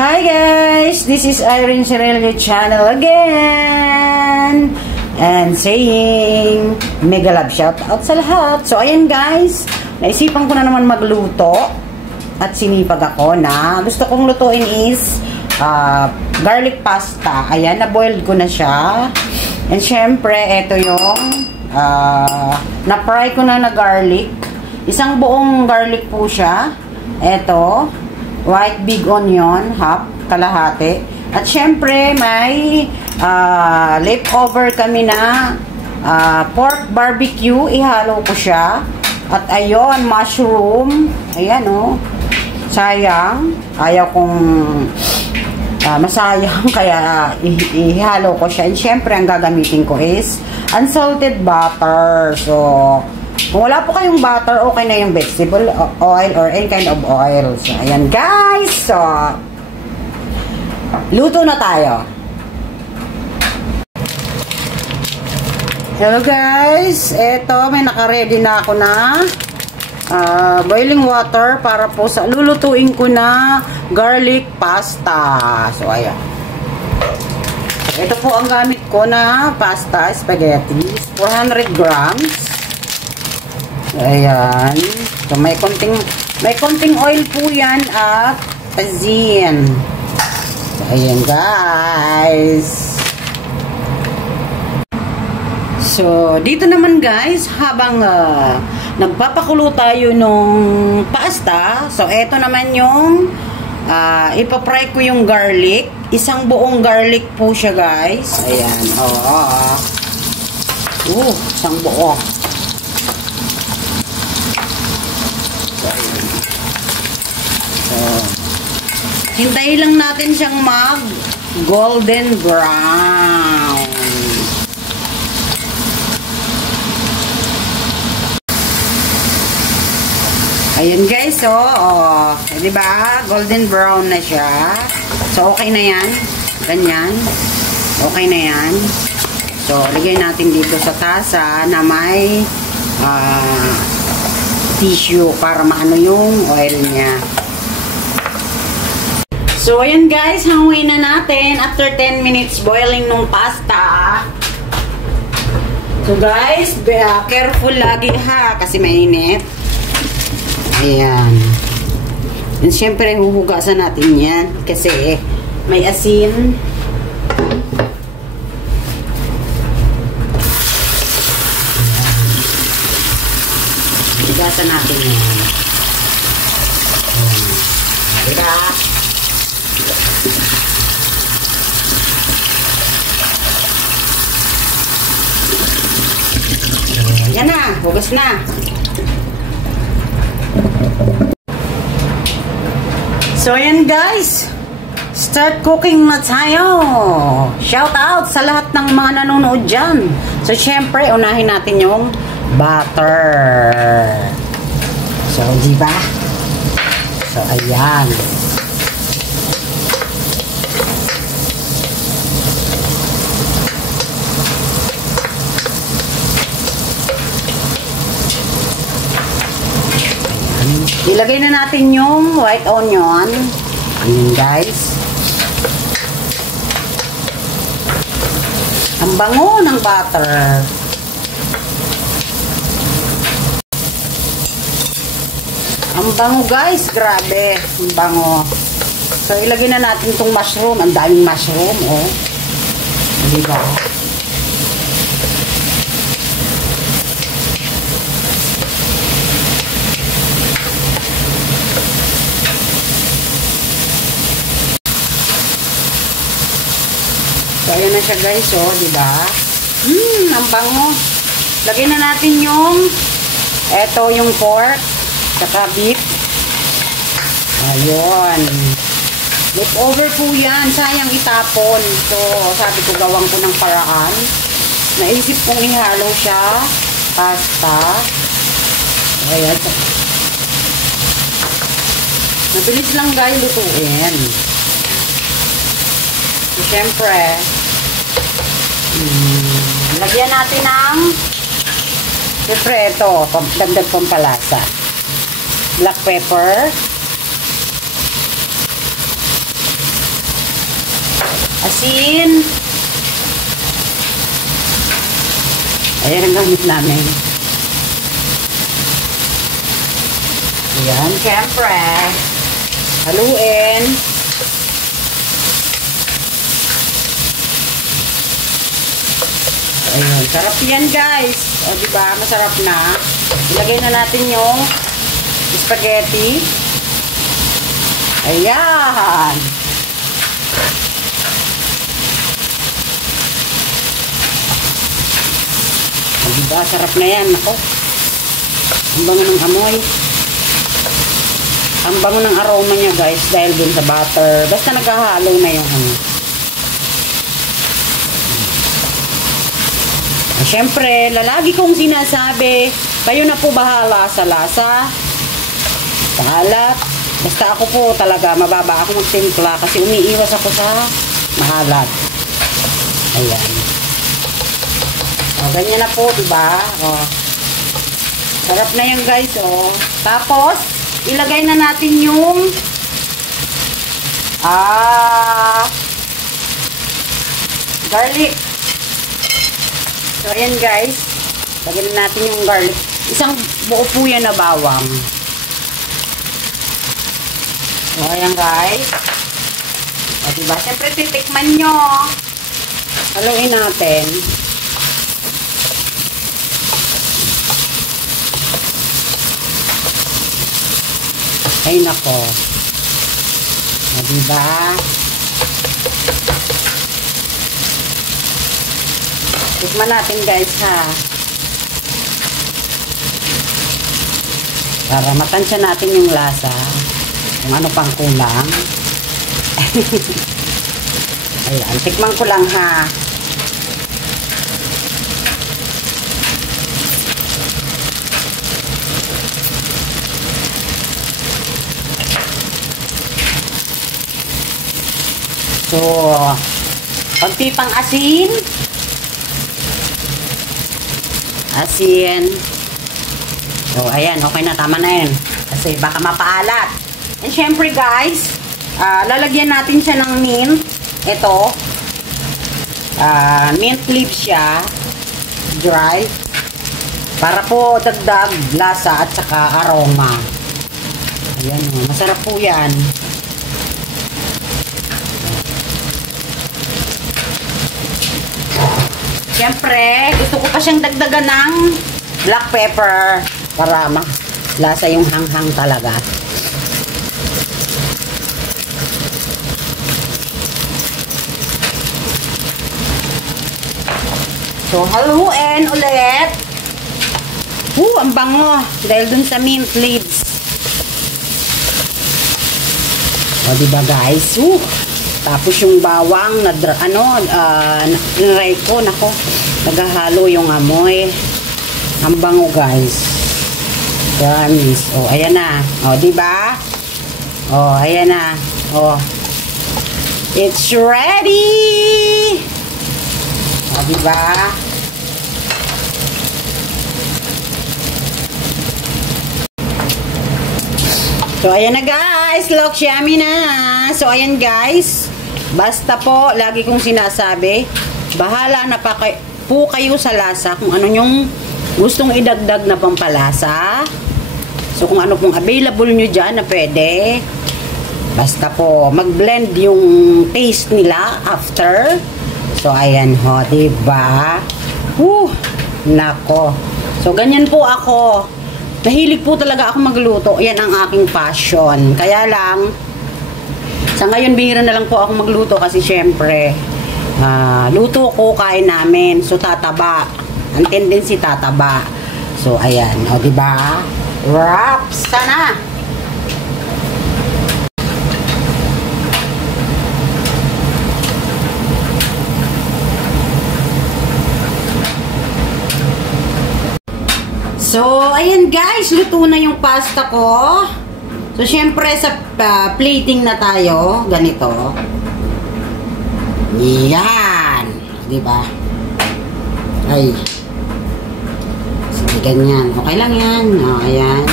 Hi guys! This is Irene Cirelio channel again! And saying mega love shout out sa lahat. So ayan guys, naisipan ko na naman magluto at sinipag ako na gusto kong lutuin is garlic pasta. Ayan, na-boiled ko na siya. And syempre, ito yung na-fry ko na garlic. Isang buong garlic po siya. Ito, white big onion, half, kalahati. At syempre, may leftover kami na pork barbecue. Ihalo ko siya. At ayun, mushroom. Ayan, oh. Sayang. Ayaw kong masayang, kaya ihalo ko siya. And syempre, ang gagamitin ko is unsalted butter. So, kung wala po kayong butter, okay na yung vegetable oil or any kind of oil. So, ayan guys. So, luto na tayo. Hello guys. Eto, may naka-ready na ako na boiling water para po sa lulutuin ko na garlic pasta. So, ayan. Ito po ang gamit ko na pasta, spaghetti. 400 grams. Ayan. So, may konting oil po yan at asin. So, ayan guys. So, dito naman guys, habang nagpapakulo tayo nung pasta. So, eto naman yung ipapry ko yung garlic. Isang buong garlic po siya guys. Ayan. Isang buo. So, hintayin lang natin siyang mag golden brown. Ayan guys, so, diba? Golden brown na siya. So, okay na yan. Ganyan. Okay na yan. So, lagay natin dito sa tasa na may tissue para maano yung oil niya. So, ayan guys, hanguin na natin after 10 minutes boiling nung pasta. So, guys, careful lagi ha, kasi mainit. Ayan. And syempre, huhugasan natin yan kasi may asin. Hugasan natin yan. Diba? Yan na, hugas na. So, ayan guys. Start cooking na tayo. Shout out sa lahat ng mga nanonood dyan. So, syempre, unahin natin yung butter. So, diba? So, ayan. Ilagay na natin yung white onion. Ayan guys. Ang bango ng butter. Ang bango guys. Grabe. Ang bango. So ilagay na natin itong mushroom. Ang daming mushroom. Oh. Diba? So, ayan na siya guys, oh, diba? Ang bango. Lagay na natin yung eto yung pork saka beef. Ayun. Leftover po yan. Sayang itapon. So, sabi ko gawang ko ng paraan. Naisip kong ihalo siya. Pasta. Ayan. Mabilis lang guys lutuin. So, syempre, lagyan natin ng syempre ito, dagdag pampalasa. Black pepper. asin. Ayan ang gamit namin. Ayan, syempre. Haluin. Ayan, sarap yan guys. O, diba? Masarap na. Ilagay na natin yung spaghetti. Ayan. O, diba? Sarap na yan. Ako. Ang bango ng amoy. Ang bango ng aroma niya guys dahil dun sa butter. Basta naghahalo na yung ano. Siyempre, lalagi kong sinasabi, kayo na po bahala sa lasa, sa alat. Basta ako po talaga, mababa ako magtimpla kasi umiiwas ako sa mahalat. Ayan. O, ganyan na po, diba? O, sarap na yan guys, o. Tapos, ilagay na natin yung garlic. So, ayan guys. Lagyan natin yung garlic. Isang buo po yan na bawang. So, ayan guys. O, diba? Siyempre, titikman nyo. Haluin natin. Ay, nako. O, diba? Tikman natin guys ha. Para matansya natin yung lasa. Kung ano pang kulang. Ayan, tikman ko lang ha. So, konti pang asin. Asin. So, ayan. Okay na. Tama na yan. Kasi baka mapaalat. And syempre guys, lalagyan natin siya ng mint. Ito. Mint leaves siya. Dry. Para po dagdag lasa at saka aroma. Ayan. Masarap po yan. Siyempre, gusto ko pa siyang dagdagan ng black pepper para lasa yung hanghang talaga. So, haluin ulit. Ang bango. Dahil dun sa mint leaves. O, diba guys? Tapos yung bawang, nilay ko, nako, naghahalo yung amoy. Ang bango guys. Promise. O, ayan na. O, diba? O, ayan na. O, it's ready! O, diba? So, ayan na guys. Looks yummy na. So, ayan guys. Basta po, lagi kong sinasabi, bahala na po kayo sa lasa kung ano yung gustong idagdag na pampalasa. So, kung ano pong available nyo dyan na pwede. Basta po, mag-blend yung taste nila after. So, ayan ho, diba? Nako. So, ganyan po ako. Nahilig po talaga ako magluto. Yan ang aking passion. Kaya lang, sa ngayon, bihira na lang po ako magluto kasi syempre, luto ko, kain namin. So, tataba. Ang tendency, tataba. So, ayan. O, diba? Wraps! Sana! So, ayan guys. Luto na yung pasta ko. So, syempre, sa plating na tayo, ganito. Yan. Diba? Ay. Sige, ganyan. Okay lang yan. O, ayan.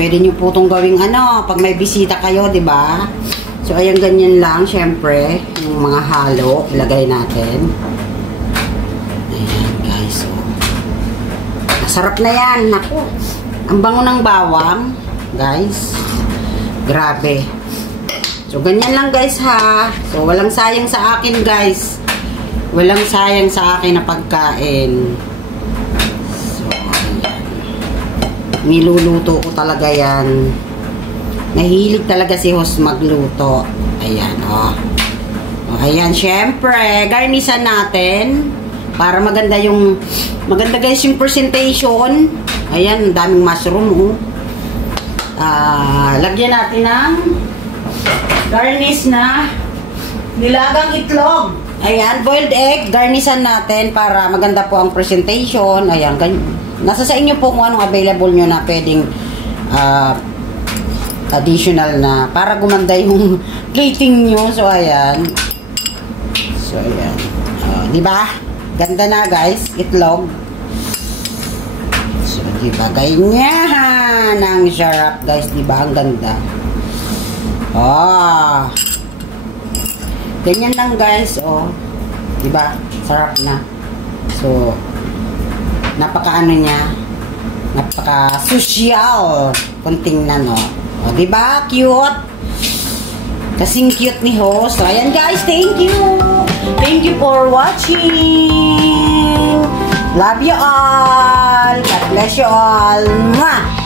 Pwede nyo po itong gawing pag may bisita kayo, diba? So, ayan, ganyan lang. Siyempre, yung mga halo, ilagay natin. Ayan, guys. So, masarap na yan. Naku. Ang bango ng bawang, guys. Grabe. So, ganyan lang, guys, ha. So, walang sayang sa akin, guys. Walang sayang sa akin na pagkain. So, ayan. Niluluto ko talaga yan. Nahilig talaga si Host magluto. Ayan, oh. Ayan, syempre, garnisan natin. Para maganda guys yung presentation. Ayan, daming mushroom, oh. Lagyan natin ng garnish na nilagang itlog. Ayan, boiled egg, garnisan natin para maganda po ang presentation. Ayan, nasa sa inyo po kung anong available nyo na pwedeng additional na para gumanda yung plating nyo. So, ayan. So, ayan. Diba? Ganda na, guys. Itlog. So, diba? Ganyan ang sarap, guys. Diba? Ang ganda. Ganyan lang, guys. Oh. Diba? Sarap na. So, napaka-ano niya. Napaka-social. Kunting na, no? O, diba? Cute. Kasing cute ni Host. So, ayan, guys. Thank you. Thank you for watching. Love you all. God bless you all. Mwah!